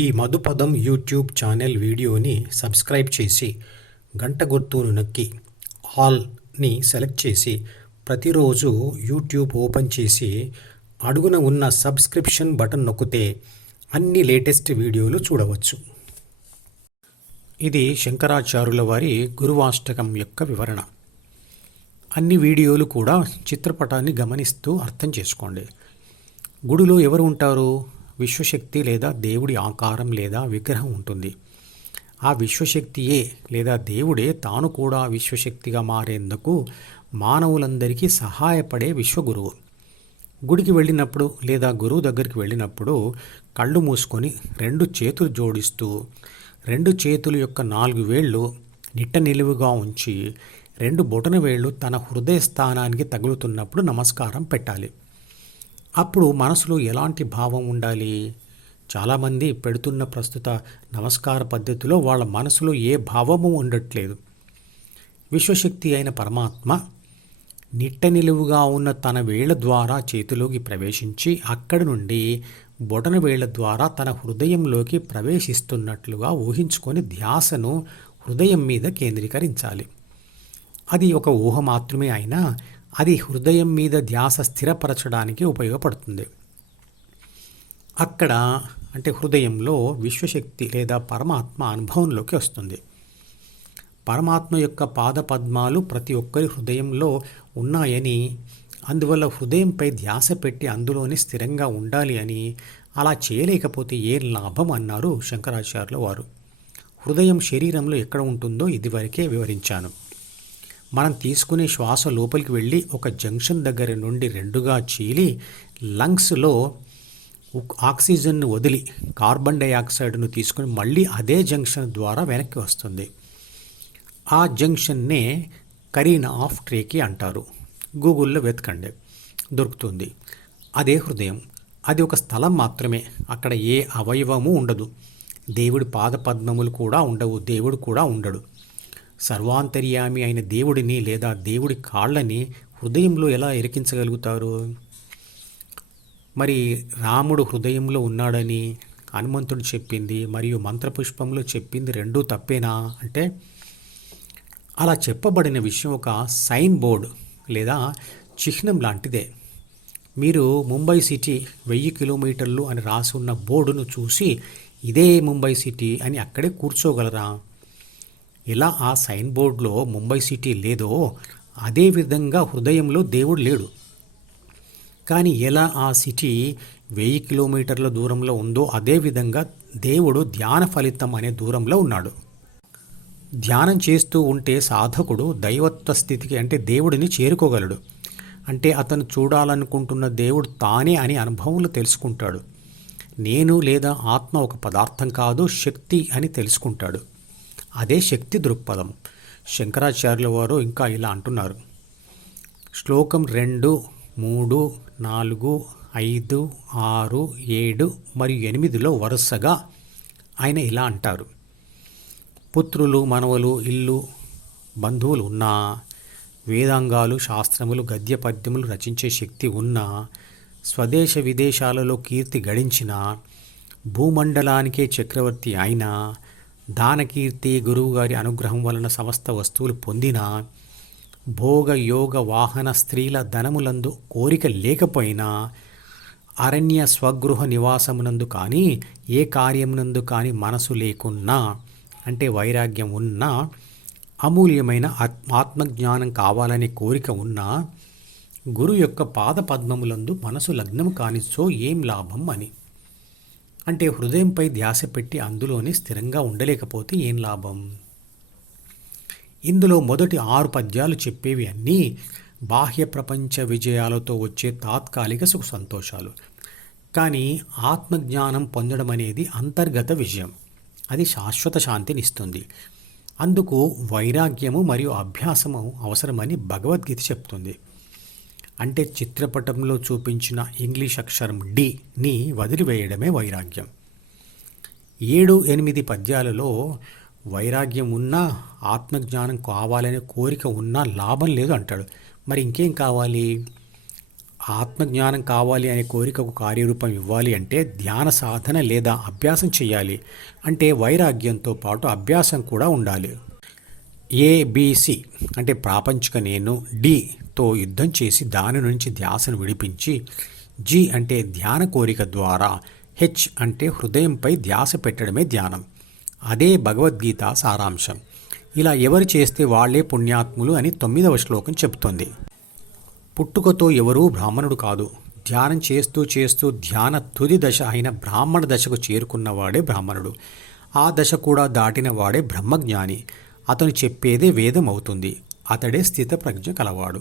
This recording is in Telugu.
ఈ మధుపదం యూట్యూబ్ ఛానల్ వీడియోని సబ్స్క్రైబ్ చేసి గంట గుర్తును నొక్కి ఆల్ని సెలెక్ట్ చేసి ప్రతిరోజు యూట్యూబ్ ఓపెన్ చేసి అడుగున ఉన్న సబ్స్క్రిప్షన్ బటన్ నొక్కితే అన్ని లేటెస్ట్ వీడియోలు చూడవచ్చు. ఇది శంకరాచార్యుల వారి గురువాష్టకం యొక్క వివరణ. అన్ని వీడియోలు కూడా చిత్రపటాన్ని గమనిస్తూ అర్థం చేసుకోండి. గుడిలో ఎవరు ఉంటారు? విశ్వశక్తి లేదా దేవుడి ఆకారం లేదా విగ్రహం ఉంటుంది. ఆ విశ్వశక్తియే లేదా దేవుడే తాను కూడా విశ్వశక్తిగా మారేందుకు మానవులందరికీ సహాయపడే విశ్వగురువు. గుడికి వెళ్ళినప్పుడు లేదా గురువు దగ్గరికి వెళ్ళినప్పుడు కళ్ళు మూసుకొని రెండు చేతులు జోడిస్తూ రెండు చేతుల యొక్క నాలుగు వేళ్ళు నిట్ట నిలువుగా ఉంచి రెండు బొటన వేళ్ళు తన హృదయ స్థానానికి తగులుతున్నప్పుడు నమస్కారం పెట్టాలి. అప్పుడు మనసులో ఎలాంటి భావం ఉండాలి? చాలామంది పెడుతున్న ప్రస్తుత నమస్కార పద్ధతిలో వాళ్ళ మనసులో ఏ భావము ఉండట్లేదు. విశ్వశక్తి అయిన పరమాత్మ నిట్ట నిలువుగా ఉన్న తన వేళ్ళ ద్వారా చేతిలోకి ప్రవేశించి అక్కడి నుండి బొటన వేళ్ళ ద్వారా తన హృదయంలోకి ప్రవేశిస్తున్నట్లుగా ఊహించుకొని ధ్యాసను హృదయం మీద కేంద్రీకరించాలి. అది ఒక ఊహ మాత్రమే అయినా అది హృదయం మీద ధ్యాస స్థిరపరచడానికి ఉపయోగపడుతుంది. అక్కడ అంటే హృదయంలో విశ్వశక్తి లేదా పరమాత్మ అనుభవంలోకి వస్తుంది. పరమాత్మ యొక్క పాద పద్మాలు ప్రతి ఒక్కరి హృదయంలో ఉన్నాయని అందువల్ల హృదయంపై ధ్యాస పెట్టి అందులోనే స్థిరంగా ఉండాలి అని అలా చేయలేకపోతే ఏ లాభం? అన్నారు శంకరాచార్యుల వారు. హృదయం శరీరంలో ఎక్కడ ఉంటుందో ఇదివరకే వివరించాను. మనం తీసుకునే శ్వాస లోపలికి వెళ్ళి ఒక జంక్షన్ దగ్గర నుండి రెండుగా చీలి లంగ్స్లో ఆక్సిజన్ను వదిలి కార్బన్ డైఆక్సైడ్ను తీసుకుని మళ్ళీ అదే జంక్షన్ ద్వారా వెనక్కి వస్తుంది. ఆ జంక్షన్నే కరీనా ఆఫ్ ట్రేకి అంటారు. గూగుల్లో వెతకండి. దొరుకుతుంది. అదే హృదయం. అది ఒక స్థలం మాత్రమే. అక్కడ ఏ అవయవము ఉండదు. దేవుడి పాదపద్మములు కూడా ఉండవు. దేవుడు కూడా ఉండడు. సర్వాంతర్యామి అయిన దేవుడిని లేదా దేవుడి కాళ్ళని హృదయంలో ఎలా ఎరికించగలుగుతారు? మరి రాముడు హృదయంలో ఉన్నాడని హనుమంతుడు చెప్పింది మరియు మంత్రపుష్పంలో చెప్పింది రెండూ తప్పేనా? అంటే అలా చెప్పబడిన విషయం ఒక సైన్ బోర్డు లేదా చిహ్నం లాంటిదే. మీరు ముంబై సిటీ వెయ్యి కిలోమీటర్లు అని రాసి ఉన్న బోర్డును చూసి ఇదే ముంబై సిటీ అని అక్కడే కూర్చోగలరా? ఎలా ఆ సైన్ బోర్డులో ముంబై సిటీ లేదో అదేవిధంగా హృదయంలో దేవుడు లేడు. కానీ ఎలా ఆ సిటీ వెయ్యి కిలోమీటర్ల దూరంలో ఉందో అదే విధంగా దేవుడు ధ్యాన ఫలితం అనే దూరంలో ఉన్నాడు. ధ్యానం చేస్తూ ఉంటే సాధకుడు దైవత్వ స్థితికి అంటే దేవుడిని చేరుకోగలడు. అంటే అతను చూడాలనుకుంటున్న దేవుడు తానే అని అనుభవంలో తెలుసుకుంటాడు. నేను లేదా ఆత్మ ఒక పదార్థం కాదు శక్తి అని తెలుసుకుంటాడు. అదే శక్తి దృక్పథం. శంకరాచార్యుల వారు ఇంకా ఇలా అంటున్నారు. శ్లోకం రెండు మూడు నాలుగు ఐదు ఆరు ఏడు మరియు ఎనిమిదిలో వరుసగా ఆయన ఇలా అంటారు. పుత్రులు మనవలు ఇల్లు బంధువులు ఉన్నా వేదాంగాలు శాస్త్రములు గద్య పద్యములు రచించే శక్తి ఉన్నా స్వదేశ విదేశాలలో కీర్తి గడించిన భూమండలానికే చక్రవర్తి అయినా దానకీర్తి గురువుగారి అనుగ్రహం వలన సమస్త వస్తువులు పొందిన భోగ యోగ వాహన స్త్రీల ధనములందు కోరిక లేకపోయినా అరణ్య స్వగృహ నివాసమునందు కానీ ఏ కార్యమునందు కానీ మనసు లేకున్నా అంటే వైరాగ్యం ఉన్నా అమూల్యమైన ఆత్మజ్ఞానం కావాలనే కోరిక ఉన్నా గురు యొక్క పాద పద్మములందు మనసు లగ్నం కానిచ్చో ఏం లాభం అని. అంటే హృదయంపై ధ్యాస పెట్టి అందులోనే స్థిరంగా ఉండలేకపోతే ఏం లాభం? ఇందులో మొదటి ఆరు పద్యాలు చెప్పేవి అన్నీ బాహ్య ప్రపంచ విజయాలతో వచ్చే తాత్కాలిక సుఖ సంతోషాలు. కానీ ఆత్మజ్ఞానం పొందడం అనేది అంతర్గత విజయం. అది శాశ్వత శాంతినిస్తుంది. అందుకు వైరాగ్యము మరియు అభ్యాసము అవసరమని భగవద్గీత చెప్తుంది. అంటే చిత్రపటంలో చూపించిన ఇంగ్లీష్ అక్షరం డిని వదిలివేయడమే వైరాగ్యం. ఏడు ఎనిమిది పద్యాలలో వైరాగ్యం ఉన్నా ఆత్మజ్ఞానం కావాలనే కోరిక ఉన్నా లాభం లేదు అంటాడు. మరి ఇంకేం కావాలి? ఆత్మజ్ఞానం కావాలి అనే కోరికకు కార్యరూపం ఇవ్వాలి అంటే ధ్యాన సాధన లేదా అభ్యాసం చేయాలి. అంటే వైరాగ్యంతో పాటు అభ్యాసం కూడా ఉండాలి. ఏబిసి అంటే ప్రాపంచిక నేను డితో యుద్ధం చేసి దాని నుంచి ధ్యాసను విడిపించి జి అంటే ధ్యాన కోరిక ద్వారా హెచ్ అంటే హృదయంపై ధ్యాస పెట్టడమే ధ్యానం. అదే భగవద్గీత సారాంశం. ఇలా ఎవరు చేస్తే వాళ్ళే పుణ్యాత్ములు అని తొమ్మిదవ శ్లోకం చెబుతోంది. పుట్టుకతో ఎవరూ బ్రాహ్మణుడు కాదు. ధ్యానం చేస్తూ చేస్తూ ధ్యాన తుది దశ అయిన బ్రాహ్మణ దశకు చేరుకున్నవాడే బ్రాహ్మణుడు. ఆ దశ కూడా దాటిన వాడే బ్రహ్మజ్ఞాని. అతను చెప్పేదే వేదం అవుతుంది అతడే స్థితప్రజ్ఞ కలవాడు.